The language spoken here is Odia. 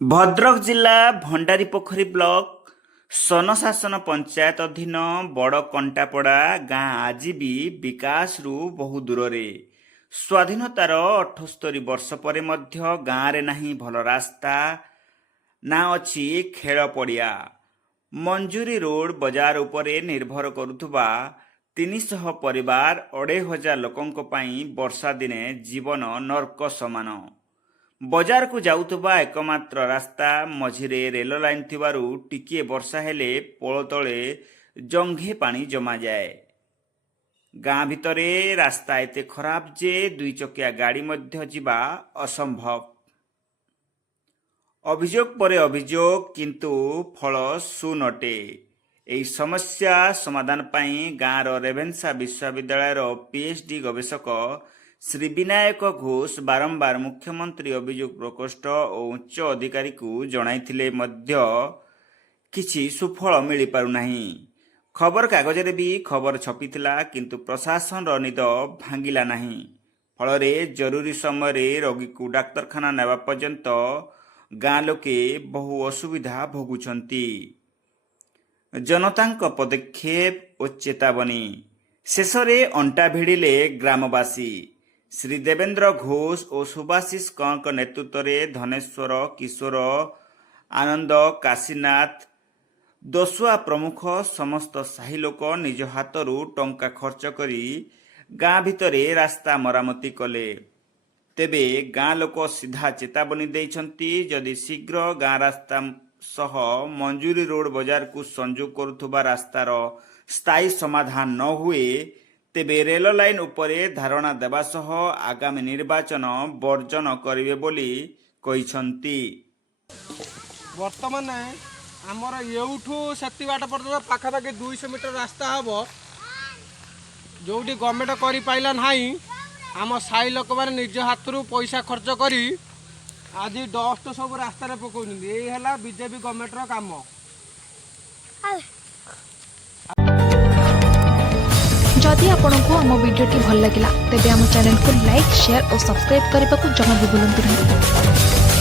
ଭଦ୍ରକ ଜିଲ୍ଲା ଭଣ୍ଡାରୀପୋଖରୀ ବ୍ଲକ ସନଶାସନ ପଞ୍ଚାୟତ ଅଧୀନ ବଡ଼ କଣ୍ଟାପଡ଼ା ଗାଁ ଆଜି ବି ବିକାଶରୁ ବହୁ ଦୂରରେ। ସ୍ୱାଧୀନତାର 78 ବର୍ଷ ପରେ ମଧ୍ୟ ଗାଁରେ ନାହିଁ ଭଲ ରାସ୍ତା, ନା ଅଛି ଖେଳ ପଡ଼ିଆ। ମଞ୍ଜୁରୀ ରୋଡ ବଜାର ଉପରେ ନିର୍ଭର କରୁଥିବା 300 ପରିବାର 2500 ଲୋକଙ୍କ ପାଇଁ ବର୍ଷା ଦିନେ ଜୀବନ ନର୍କ ସମାନ। ବଜାରକୁ ଯାଉଥିବା ଏକମାତ୍ର ରାସ୍ତା ମଝିରେ ରେଳ ଲାଇନ୍ ଥିବାରୁ ଟିକିଏ ବର୍ଷା ହେଲେ ପୋଳ ତଳେ ଜଙ୍ଘେ ପାଣି ଜମାଯାଏ। ଗାଁ ଭିତରେ ରାସ୍ତା ଏତେ ଖରାପ ଯେ 2 ଚକିଆ ଗାଡ଼ି ମଧ୍ୟ ଯିବା ଅସମ୍ଭବ। ଅଭିଯୋଗ ପରେ ଅଭିଯୋଗ, କିନ୍ତୁ ଫଳ ଶୂନଟେ। ଏହି ସମସ୍ୟା ସମାଧାନ ପାଇଁ ଗାଁର ରେଭେନ୍ସା ବିଶ୍ୱବିଦ୍ୟାଳୟର PhD ଗବେଷକ ଶ୍ରୀ ବିନାୟକ ଘୋଷ ବାରମ୍ବାର ମୁଖ୍ୟମନ୍ତ୍ରୀ ଅଭିଯୋଗ ପ୍ରକୋଷ୍ଠ ଓ ଉଚ୍ଚ ଅଧିକାରୀଙ୍କୁ ଜଣାଇଥିଲେ ମଧ୍ୟ କିଛି ସୁଫଳ ମିଳିପାରୁନାହିଁ। ଖବରକାଗଜରେ ବି ଖବର ଛପିଥିଲା, କିନ୍ତୁ ପ୍ରଶାସନର ନିଦ ଭାଙ୍ଗିଲା ନାହିଁ। ଫଳରେ ଜରୁରୀ ସମୟରେ ରୋଗୀକୁ ଡାକ୍ତରଖାନା ନେବା ପର୍ଯ୍ୟନ୍ତ ଗାଁ ଲୋକେ ବହୁ ଅସୁବିଧା ଭୋଗୁଛନ୍ତି। ଜନତାଙ୍କ ପଦକ୍ଷେପ ଓ ଚେତାବନୀ ଶେଷରେ ଅଣ୍ଟା ଭିଡ଼ିଲେ ଗ୍ରାମବାସୀ। ଶ୍ରୀ ଦେବେନ୍ଦ୍ର ଘୋଷ ଓ ସୁଭାଶିଷ କଙ୍କ ନେତୃତ୍ୱରେ ଧନେଶ୍ୱର, କିଶୋର, ଆନନ୍ଦ, କାଶୀନାଥ, ଦୋସୁଆ ପ୍ରମୁଖ ସମସ୍ତ ସାହି ଲୋକ ନିଜ ହାତରୁ ଟଙ୍କା ଖର୍ଚ୍ଚ କରି ଗାଁ ଭିତରେ ରାସ୍ତା ମରାମତି କଲେ। ତେବେ ଗାଁ ଲୋକ ସିଧା ଚେତାବନୀ ଦେଇଛନ୍ତି, ଯଦି ଶୀଘ୍ର ଗାଁ ରାସ୍ତା ସହ ମଞ୍ଜୁରୀ ରୋଡ ବଜାରକୁ ସଂଯୋଗ କରୁଥିବା ରାସ୍ତାର ସ୍ଥାୟୀ ସମାଧାନ ନ ହୁଏ, ତେବେ ରେଳ ଲାଇନ୍ ଉପରେ ଧାରଣା ଦେବା ସହ ଆଗାମୀ ନିର୍ବାଚନ ବର୍ଜନ କରିବେ ବୋଲି କହିଛନ୍ତି। ବର୍ତ୍ତମାନ ଆମର ଏଉଠୁ ସେତି ବାଟ ପର୍ଯ୍ୟନ୍ତ ପାଖାପାଖି 200 ମିଟର ରାସ୍ତା ହେବ, ଯେଉଁଠି ଗଭର୍ଣ୍ଣମେଣ୍ଟ କରିପାରିଲା ନାହିଁ। ଆମ ସାହି ଲୋକମାନେ ନିଜ ହାତରୁ ପଇସା ଖର୍ଚ୍ଚ କରି ଆଜି ଡଷ୍ଟ ସବୁ ରାସ୍ତାରେ ପକାଉଛନ୍ତି। ଏଇ ହେଲା ବିଜେପି ଗଭର୍ଣ୍ଣମେଣ୍ଟର କାମ। जदि आपंक आम भिडी भल लगा तेब आम चैनल को लाइक, शेयर और सब्सक्राइब करने को जमा भी भूलु नहीं।